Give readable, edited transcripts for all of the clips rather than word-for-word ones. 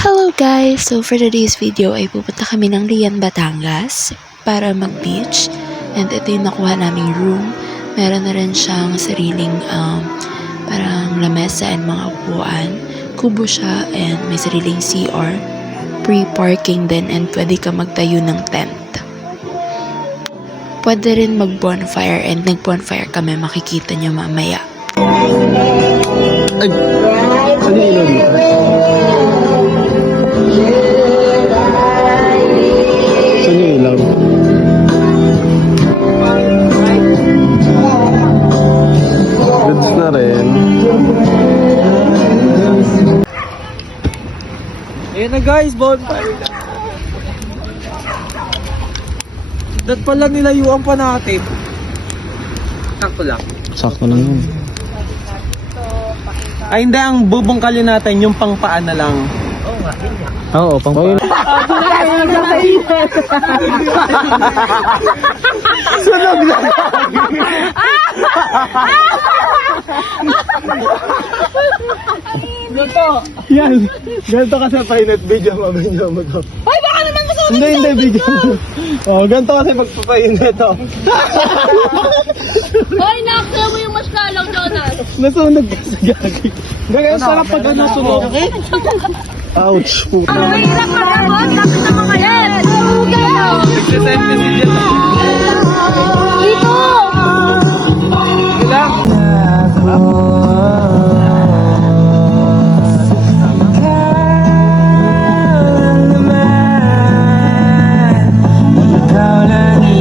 Hello guys! So for today's video ay pupunta kami ng Lian, Batangas para mag-beach. And ito yung nakuha naming room. Meron na rin siyang sariling parang lamesa and mga upuan. Kubo siya and may sariling CR. Pre-parking din and pwede ka magtayo ng tent. Pwede rin mag-bonfire and nag-bonfire kami, makikita nyo mamaya. Ay! Saan yung ilaw dito? Saan yung ilaw? Goods na rin. Ayan na guys, bonfire na. Dat pala nilayuan pa natin. Sakto lang. Sakto lang yun. Ay hindi, ang bubungkalin natin yung pangpaan na lang. Oo nga, yun nga. Oo, pang paan. Sunog na! Ganto! Yan! Ganto kasi painit, video mo to. Ay, baka naman masunog Hindi, video mo. Oh, ganto kasi pagpapainit to. Ay, nakakaya mo yung mas lalaw, Jonas. Nasunog ka sa gagi. Gagawin sarap pag ano sunog. Ouch! Puta. Ang hirap mag-abot, tapos na mga yan. Dito!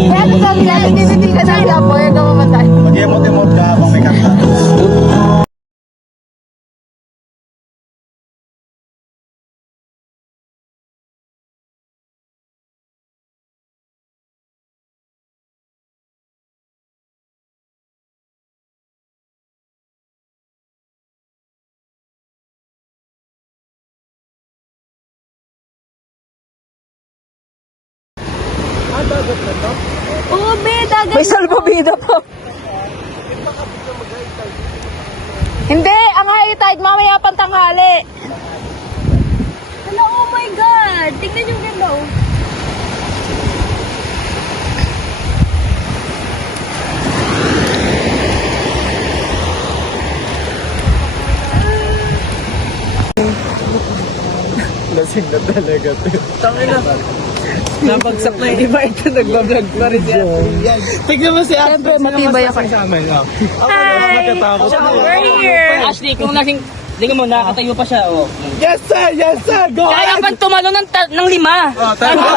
Kaya ito sa nila, nagtitigil ka na nila po, yung namamatay. Mag-emot-emot ka habang may kanta. Oo, be, dagat. May salbabida po. Hindi, ang high tide, mamaya pang tanghali. Hello, oh my God. Tignan yung ganda, oh. Lasing na talaga to. Tangina. Napagsak na yung iba, ito nagbablog pa rin siya. Tignan mo si Ashley. Siyempre, matibay ako. Sa amin, oh. Hi! We're here. Ashley, kung lasing, tingnan mo, nakatayo pa siya, oh. Yes sir! Yes sir! Go! Kaya pag tumalo ng 5. Oh, tama.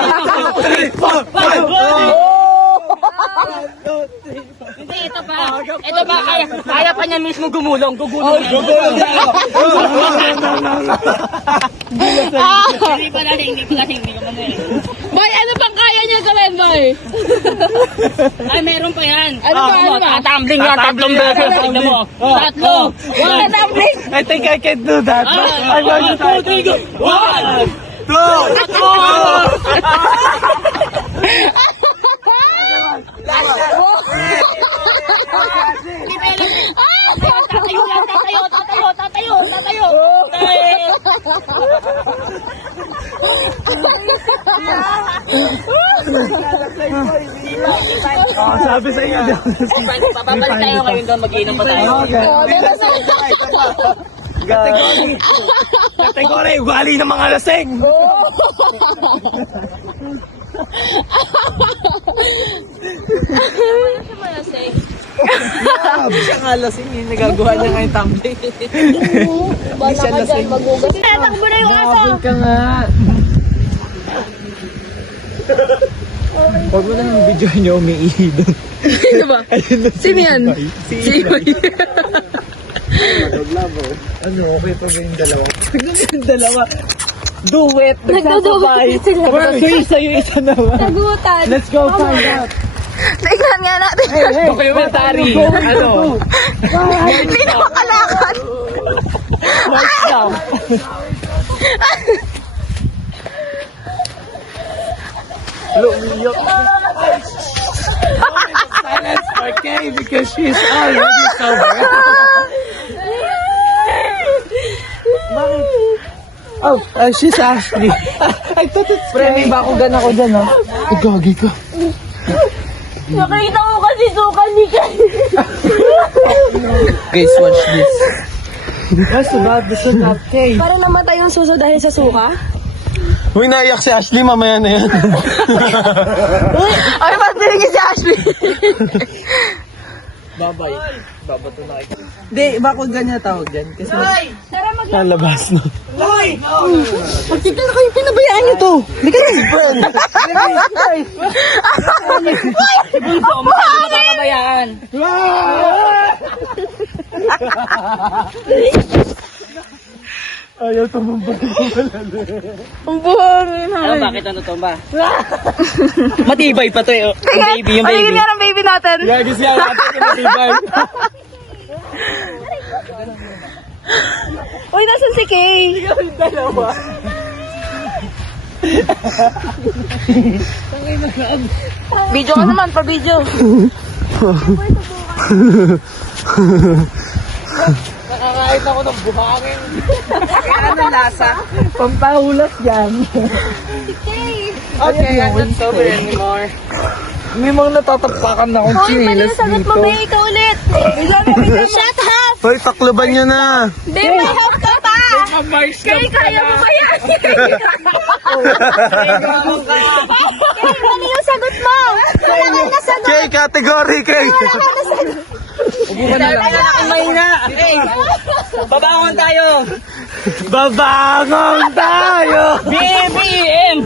Hindi, ito pa. Ito pa, kaya pa niya mismo gumulong. Gugulong. Hindi pa lasing. Hindi ka man Boy, ano pang kaya niya gawin, boy? Ay, meron pa yan. Ano ba? Tatambling yan, 3 beses. Tignan mo. 3. Tatambling. I think I can do that. I'm going to try. 1, 2. Tatayo. Sabi sa inyo. Babalik tayo ngayon doon, mag-iinom pa tayo. Kategory, ugali ng mga lasing. Siya nga lasing, yung nagagawa niya nga yung tumbling. Bala ka dyan, magugas. Takbo na yung aso. Ka nga. Huwag mo na yung video niyo umiihi doon. Sino ba? Sino yan? Sino yan? Ano, okay pa ba yung dalawa? Yung dalawa. Duet. Nagduduwet sila. Wait, sa'yo isa naman. Nagutan. Let's go find out. Tingnan nga natin. Documentary. Ano? Hindi na makalakad. March down. Lumiyak. Silence for Kay because she's already sober. Oh, she's Ashley. I thought it's Pre, may bakugan ako dyan, no? Gagi ka. Nakita ko kasi suka ni Kay. Guys, watch this. That's about the sun up, Kay. Parang namatay yung suso dahil sa suka. Uy, naiyak si Ashley, mamaya na yan. Ay, ba't nilingin si Ashley? Babay. Babato na kayo. Hindi, bakugan niya tawag dyan. Kasi Tara mag- Labas na. Magtigil na kayo, pinabayaan niyo to. Hindi ka si friend. Makabayaan. Ayaw tumumba. Ang buhangin. Alam bakit ano to ba? Matibay pa to eh. Oh. Yung baby, yung baby. Paligid nga ng baby natin. Gagi siya natin yung matibay. Uy, nasan si Kay? Video ka naman, pa-video. Nakakain ako ng buhangin. Kaya ano lasa? Pampahulas yan. Okay, I'm not sober anymore. May mga natatapakan na akong Hoy, mali chinilas yung sagot mo, dito. may ikaw ulit. Shut up! Hoy, takloban nyo na. Di, may help ka pa! Kay, kaya mo ba yan? Kay, mali yung sagot mo! Wala kang nasagot! Kay, category, Kay. Upo ka na lang. Mahina. Okay. Babangon tayo. Babangon tayo. BBM.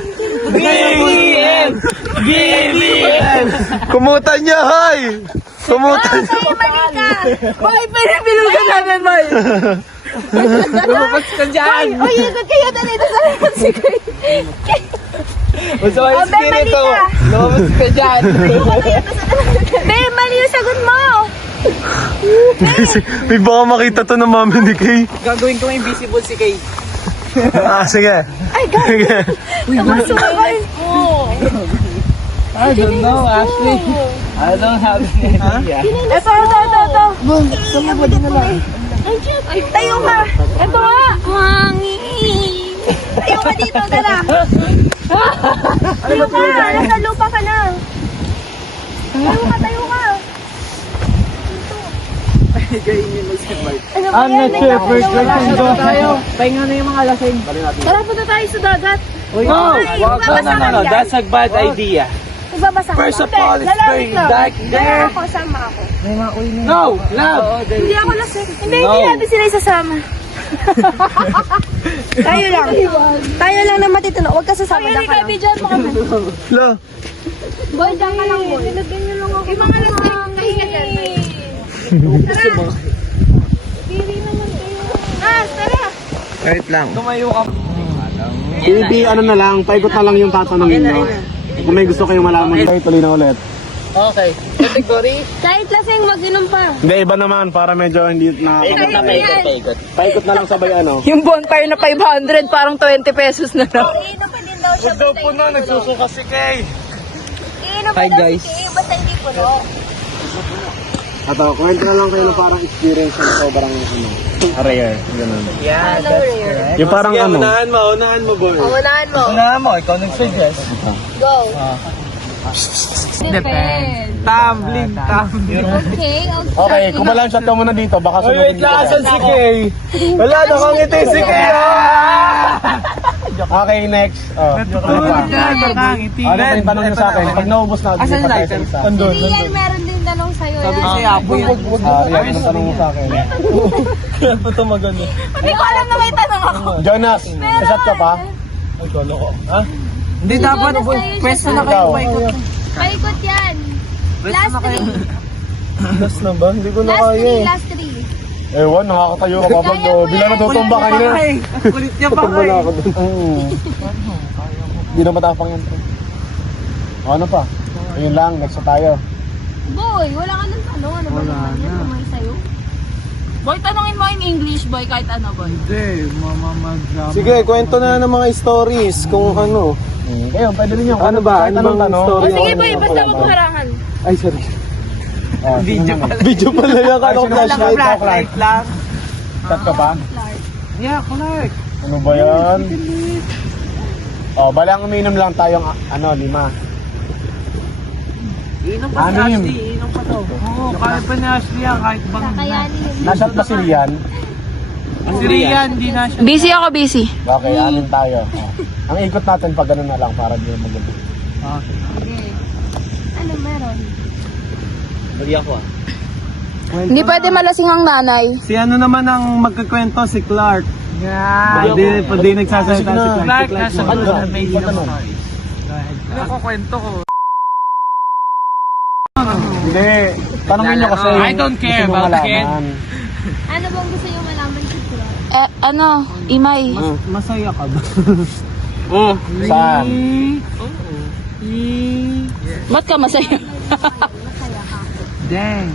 BBM. BBM. Kumutan nyo, hoy. Kumutan nyo. Kay, mali ka! Boy, pinipilugan namin, boy! Lumabas ka dyan. Uy, ikot kayo dito sa lahat si Kay. Basta may Oh, Ben, mali spirito. ka. Lumabas ka dyan. Be, mali yung sagot mo! May baka makita to ng mami ni Kay. Gagawin ko invisible si Kay. Sige. Ay, God! Sige. Masukain mo! I don't know, Ashley. I don't have any idea. Ito. Ay, tayo ka! Ito nga! Mangi! Tayo ka dito, tara! Tayo ka! Nasa lupa ka na! Tayo ka! Ano ba I'm yan? not sure if we're Nagkakalawa going to na. go. Tayo, pahinga na yung mga lasing. Tara, punta tayo sa dagat. No, no. That's a bad idea. Magbabasa ka First ba? of all, it's Lalawit very lang. dark there. Sama ako, sama ako. No, love. Hindi ako lasing. Hindi No. natin sila isasama. Tayo lang. Tayo lang na matitino. Huwag ka sasama. Diyan ka lang. Bidyan mo kami. La. Boy, diyan ka lang, boy. Nilagyan niyo lang ako. Yung mga lasing, kahinga dyan. Tara. Pili naman kayo. Tara. Wait lang. Tumayo ka. Hindi, ano na lang, paikot na lang yung tatanungin nyo. Kung may gusto kayong malaman, kayo tuloy na ulit. Okay. Category. Kahit lasing, mag-inom pa. Hindi, iba naman, para medyo hindi na... Paikot. Paikot na lang sabay ano. Yung bonfire na 500, parang 20 pesos na lang. Iinom pa din daw siya. Daw po na, nagsusuka si Kay. Iinom pa Hi, daw guys. si Kay. Basta hindi puno. Ato, kwento na lang kayo ng parang experience na sobrang ano, rare. Ganun. Yeah, Hello, rare. Yung parang ano. Unahan mo, boy. Unahan mo. Una mo, ikaw nag-suggest. Go. Tumbling. Okay. Okay, kumalan shot ka muna dito, baka sunugin Wait lang, asan si Kay? Wala, nakangiti si Kay! Okay, next. Ano pa? Nakangiti. Ano pa yung tanong niyo sa akin? Pag naubos na, Asan bigyan pa tayo lighter? sa isa. Si Rian, meron din tanong sa'yo. Sabi ko Yan. sa'yo, Apo yun. Rian, anong tanong mo sa akin? Kaya to magano? Hindi ko alam na may tanong ako. Jonas, shot ka pa? Ay, kala ko. Ha? Hindi dapat, pwesto na kayo. Ikaw. Paikot yan. Last three. Last na ba? Hindi ko na Last kaya three, eh. last three. Ewan, nakakatayo ka pa pag Kaya mo bila yan. natutumba ka na. Kulit niya pa Tutumba na ako dun. Hindi na matapang yan. O, ano pa? Ayun lang, next na tayo. Boy, wala ka nang tanong. Ano ba naman yan? Kumay sa'yo. Boy, tanongin mo in English, boy, kahit ano, boy. Hindi, mamamagama. Sige, kwento na ng mga stories kung ano. Kayo, pwede rin yung ano ba? Ano bang story? O sige, boy, basta magpaharangan. Ay, sorry. Video pala. Video pala yan. Kala ko flashlight. Flashlight lang. Shot ka pa? Yeah, Clark. Ano ba yan? Oh, balang uminom lang tayong 5. Inom pa si Anim. Ashley, inom pa to. Oo, kaya pa ni Ashley yan, kahit bang Kakayanin. Nasa ba si Rian? Si Rian, di na siya. Busy ako, busy. Okay, 6 tayo. Oh. Ang ikot natin pag ganun na lang para di maganda. Okay. Ano meron? Hindi pwede malasing ang nanay. Si ano naman ang magkakwento, si Clark. Yeah. Hindi nagsasalita si Clark. Clark, nasa Ano? na may Ano? Ano ko kwento ko? Hindi. Tanongin nyo kasi. I don't care gusto mo about malaman. Ken. Ano bang gusto niyo malaman si Clark? Imay. Masaya ka ba? Oh. Saan? Ba't ka masaya? Masaya ka. Dang.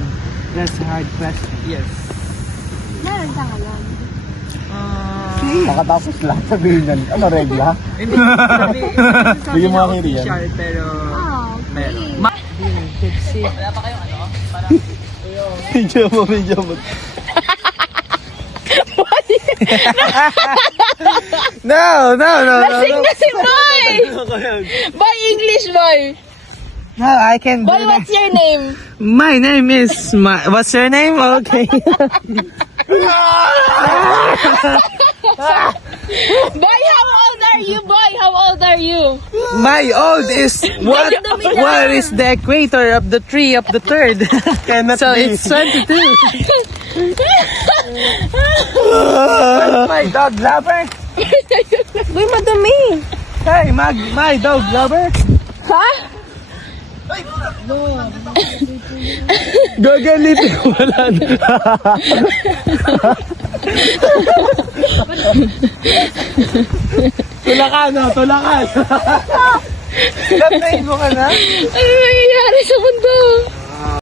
That's a hard question. Yes. Meron ka ngayon. Makatapos lang sabihin yan. Ano, regla? Hindi Bigyan mo kay Rian. pero... Oh, okay. Video mo. No. Lasing na si Boy! Boy, English boy! No, I can Boy, what's your name? My name is... What's your name? Okay. Boy, how old are you, boy? How old are you? My old is... What is the equator of the tree of the third? So it's 22. My dog lover? Boy, madumi. Hey, my dog lover? Ha? Gagalitin ko wala na. Tulakan. Tulakan mo ka na? Ano nangyayari sa mundo?